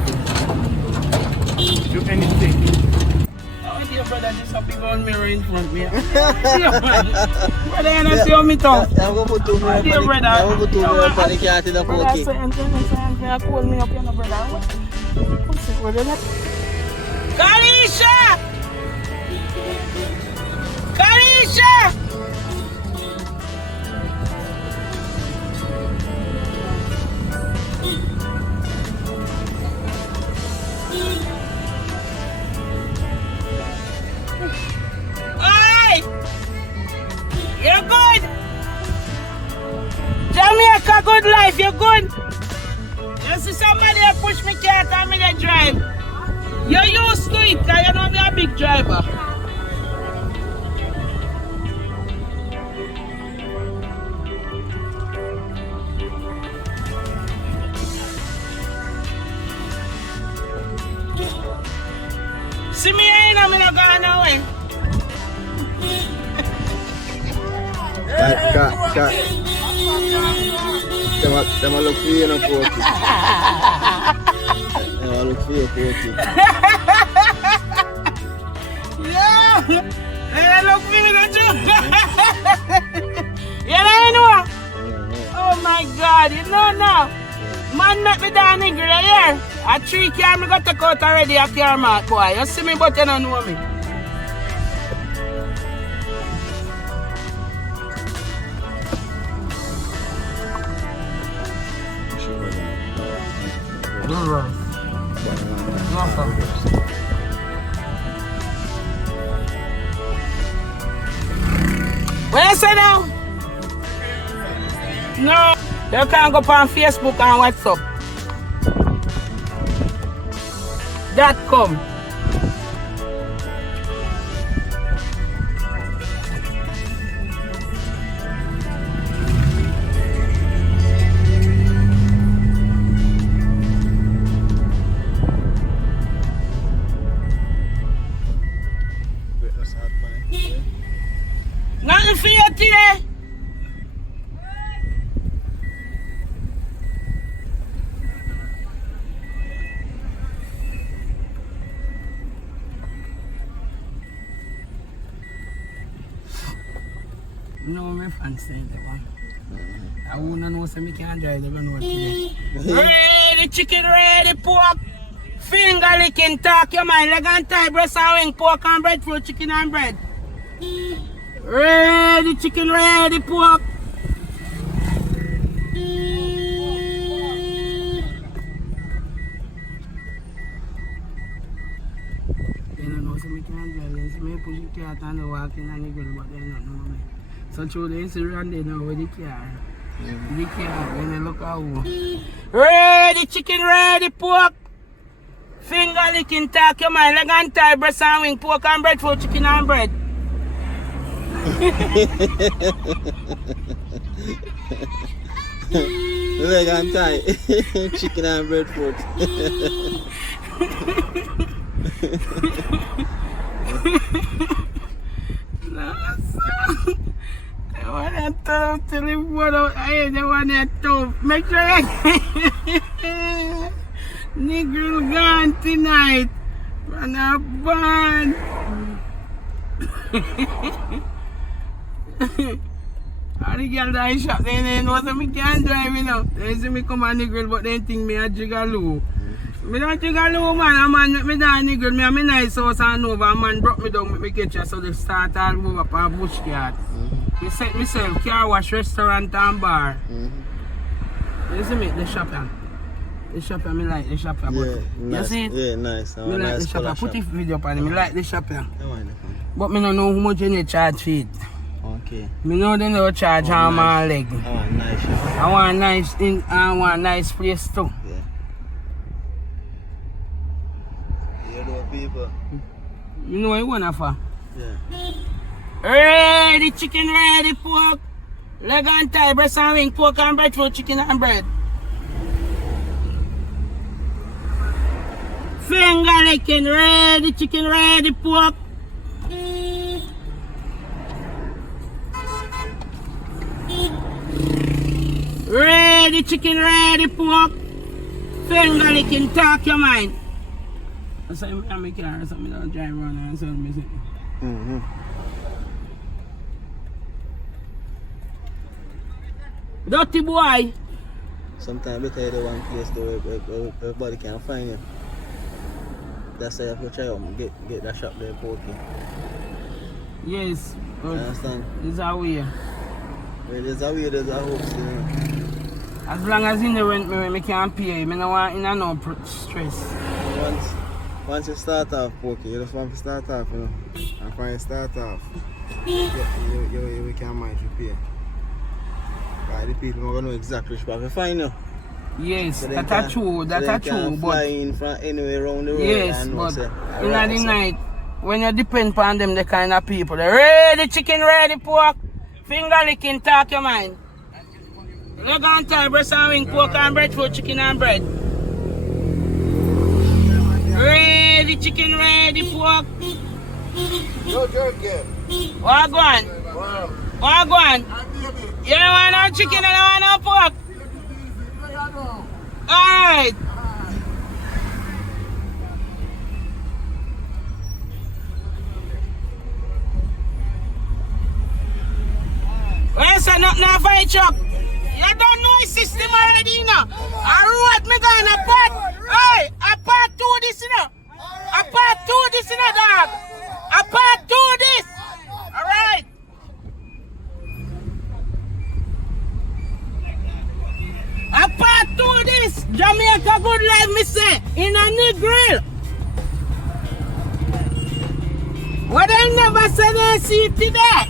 Do anything. Oh, dear brother, this a big old mirror in front of me. Brother, you don't see how me talk. I'm going to put two more Dear brother. I'm going to put two more for the cat in the Brother, Pokey. so I'm call me up, you know, brother. What is that? Karisha! Karisha! Oi! You're good! Jamaica Good Life, you're good? You see somebody that push me car and me to drive. You're used to it because you know me a big driver. See me here, I'm not going away. Cat. Them a look for you in a Pokey. Them a look for you, Pokey. Yeah! Hey, look for me, don't you? You know? Oh my God, you know now. Man man make me down nigga here. A 3 car me got to cut already a car mark boy. You see me but you don't know me. What you say now? No. You can go on Facebook and WhatsApp. .com. Nothing for you today. No, my fans say that one. I wouldn't know so I can't drive the gun today. Ready chicken, ready pork. Finger licking talk your mind. Leg and tie, breast and wing, pork and breadfruit, chicken and bread. Ready chicken, ready pork. They don't know so I can't drive. They say me push the car and walk in and the girl, but they don't know me. So through the Instagram they know with the car. The car, when they look out. Ready chicken, ready pork. Finger licking talk your mind. Leg and tie, breast and wing, pork and breadfruit, chicken and bread. Leg and tie, chicken and breadfruit. I want to tell you what I want to make sure nigga gone tonight. Run a band. And the girl that shop, they know that me can't drive, you know. They see me come on the girl, but they think me a jiggaloo. Me don't jiggaloo, man. A man make me down the girl. Me have me nice house and over. A man brought me down, make me catch her, so they start all move up a bush yard. Me set myself, car wash, restaurant and bar. You see me, the shop here. The shop here, me like the shop here. Yeah, nice. You see it? Yeah, nice. Me like nice the shop here. Put the video up on it. Me like the shop here. I want it. But me don't know how much you charge for it. Okay. Me know they don't charge arm nice. and leg. I want nice. I want nice thing, I want nice place too. Yeah. You know people. You know what you want for? Yeah. Ready chicken, ready pork. Leg and tie, breast and wing, pork and breadfruit, chicken and bread. Finger licking, ready chicken, ready pork. Ready chicken, ready pork. Finger licking, talk your mind. I say I'm a car, so I don't drive around and sell me something. Dirty boy. Sometimes better you do one place where everybody can find you. That's why you have to try out get that shop there, Pokey. Yes. You understand? It's our way. Well, there's a way, there's a hope still. You know? As long as in the rent me can pay, I don't want no stress. Once you start off, Pokey, you just want to start off, you know. And when you start off, you can manage to pay. Right, the people are going to know exactly which part to find you. Yes, So that's true, that's true. Fly But in from anywhere around the world. yes, and but say, in right, the so- night, when you depend on them, the kind of people, they ready chicken, ready pork, finger licking, talk your mind. Leg and tie, breast and wing, pork and breadfruit, chicken and bread. Ready chicken, ready pork. No jerky. What go on? What go on? You don't want no chicken, you don't want no pork. Alright. Where's that not no fire truck? You don't know his system already, you know. I road me going a part. Hey, a part 2 this, you know. A part 2 this, you know, dog. A part 2 this. Alright. A part 2 this. Jamaica Good Life, me say. In a new grill. What I never said I see it today.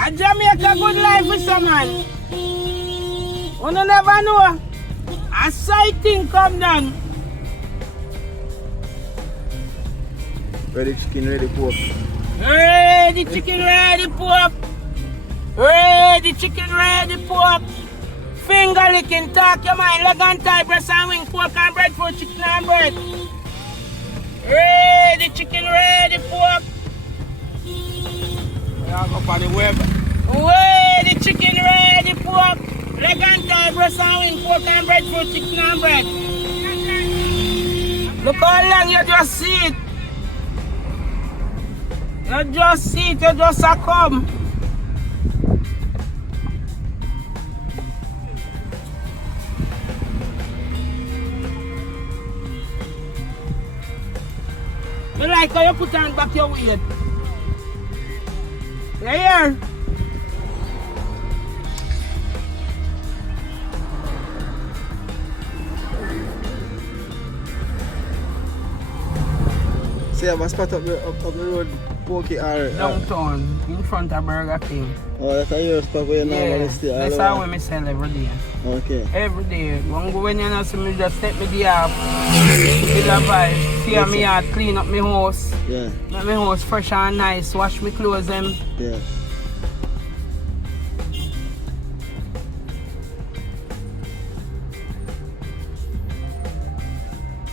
A Jamaica Good Life with some man. You never know. A sighting come down. Ready chicken, ready pork. Ready chicken, ready pork. Ready chicken, ready pork. Finger licking, talk your mind, leg and tie, breast and wing, pork and breadfruit, chicken and bread. Ready chicken, ready pork. I'll go for the web. Ready chicken, ready pork. Leg and tie, breast and wing, pork and breadfruit, chicken and bread. Look how long you just see it. You just see it, you just a come. I like how you put on back your weight. You hear? See, I have a spot up the road, Pokey or... Downtown, in front of Burger King. Oh, that's a your spot where you normally stay. That's how I sell every day. Okay. Every day. When you know see me, just take me the app, feel the vibe, see me yard, clean up my house. Yeah. Make my house fresh and nice, wash my clothes them. Yeah.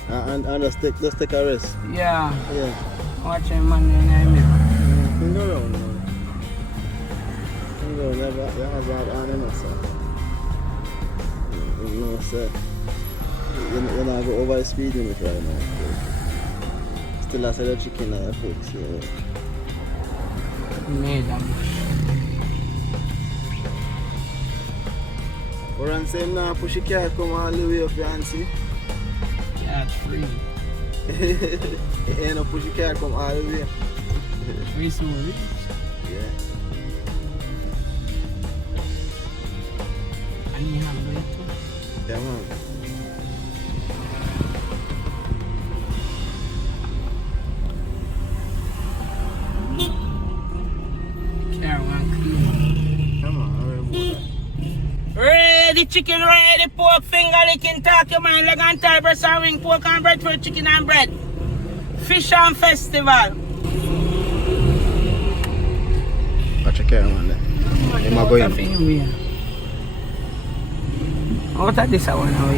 And just take a rest. Yeah. Yeah. Watching money and I mean. Can go around now. Can go never have on enough, sir. You know, sir. You're not go over the speed limit right now. Still has the chicken and your folks, yeah. Made them. Or I'm saying now push your car come all the way up here and see. Catch free. You ain't no push your car come all the way. Free so rich. Yeah. And you have it too. Yeah, man. Come on, Ready chicken, ready pork, finger licking, talk your mind, leg and tie, breast and wing, pork and breadfruit, chicken and bread. Fish and festival. Watch your camera there. You might go in. What are this one now?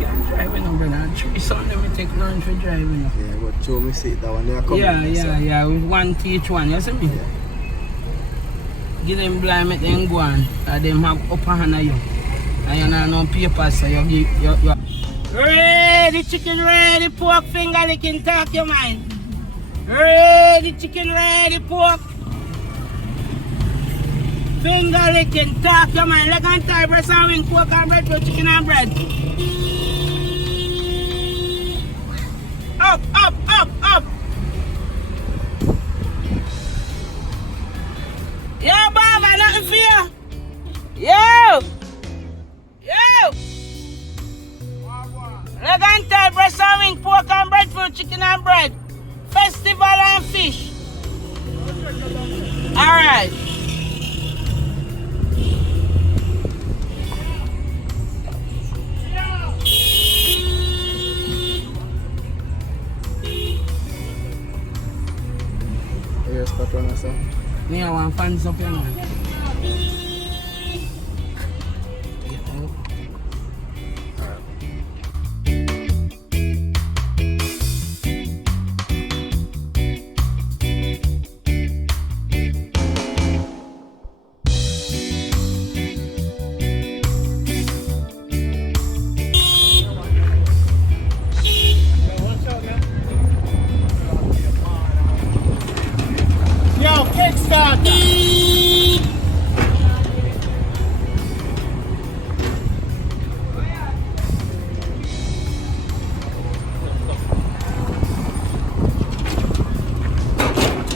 Can't drive in over there. It's only me take lunch for driving. Yeah, but show me see that one there coming. Yeah, with one to each one, you see me? Yeah. Give them blind, make them go on. And them have upper hand on you. And you don't know papers, so you give ready chicken, ready pork, finger licking, talk your mind. Ready chicken, ready pork. Finger licking, talk your mind, leg and tie, breast and wing, pork and breadfruit, chicken and bread. Up, up, up, up. Yo, Baba, nothing for you. Yo. Yo. Leg and tie, breast and wing, pork and breadfruit, chicken and bread. Festival and fish. Alright. Here's Patrona, sir. Me, I want fans up here, man.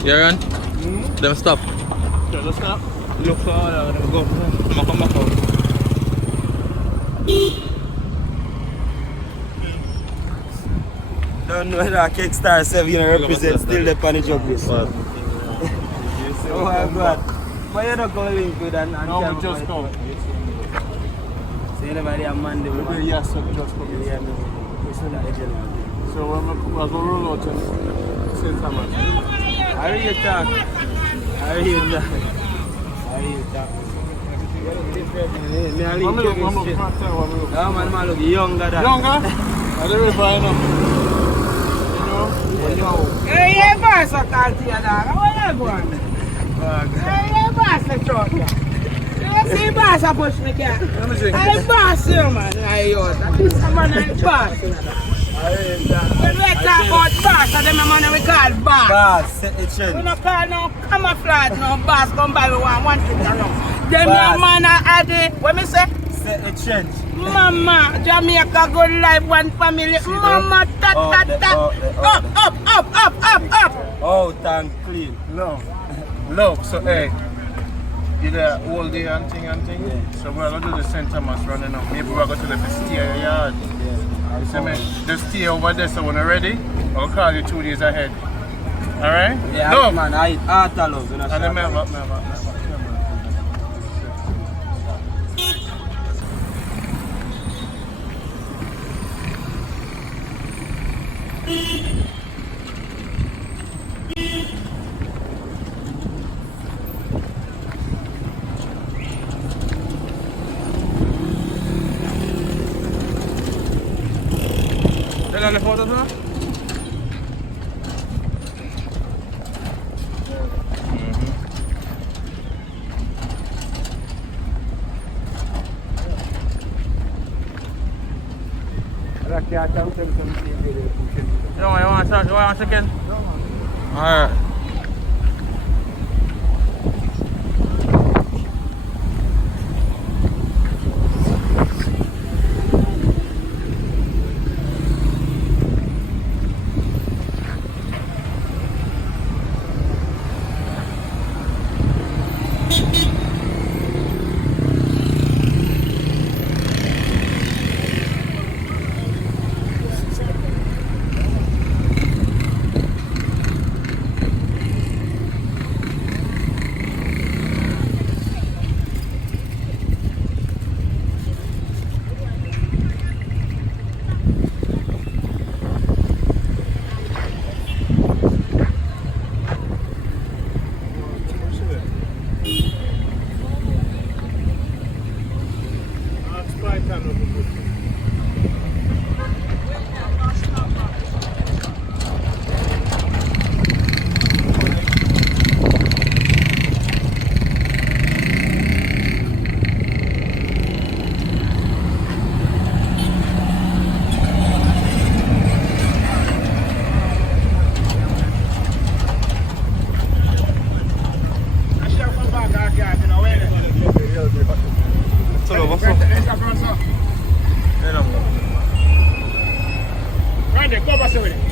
You run? Them stop. Just stop. Look for all of them go. I'ma come back out. Don't know that Kickstarter 7 represent still the panic job list. Oh my God. But you're not going to link with and No, we just come. So you never have Monday. Yes, sir, just come. So we're going to roll out and St. Thomas. I hear you talk. I hear you talk. I hear you talk. Man, look younger than. Younger? I don't know. Hey, yeah, boss, I can't see you, dog. Where you going? Hey, yeah, boss, the truck, yeah. You see boss, I push me, cat. Hey, boss, you, man. Hey, yo, this man is boss, you know. When we talk about boss, and them man we call boss. Boss, set the trend. We don't call no camouflage, no boss, come by, we want one thing around. Them young man are at the, what me say? Set the trend. Mama, Jamaica Good Life, one family. Mama, ta. Up. Oh, thank clean. Look, so hey, you there all day and thing. Yeah. So we're going to do the St. Thomas running up. Maybe we're going to let me steer your yard. You see me? Just stay over there, so when you're ready, I'll call you 2 days ahead. Alright? Yeah, no. Man, I eat love. And then me have. Tell the photos now? You want to start? You want to again? Alright. Right there, go back with it.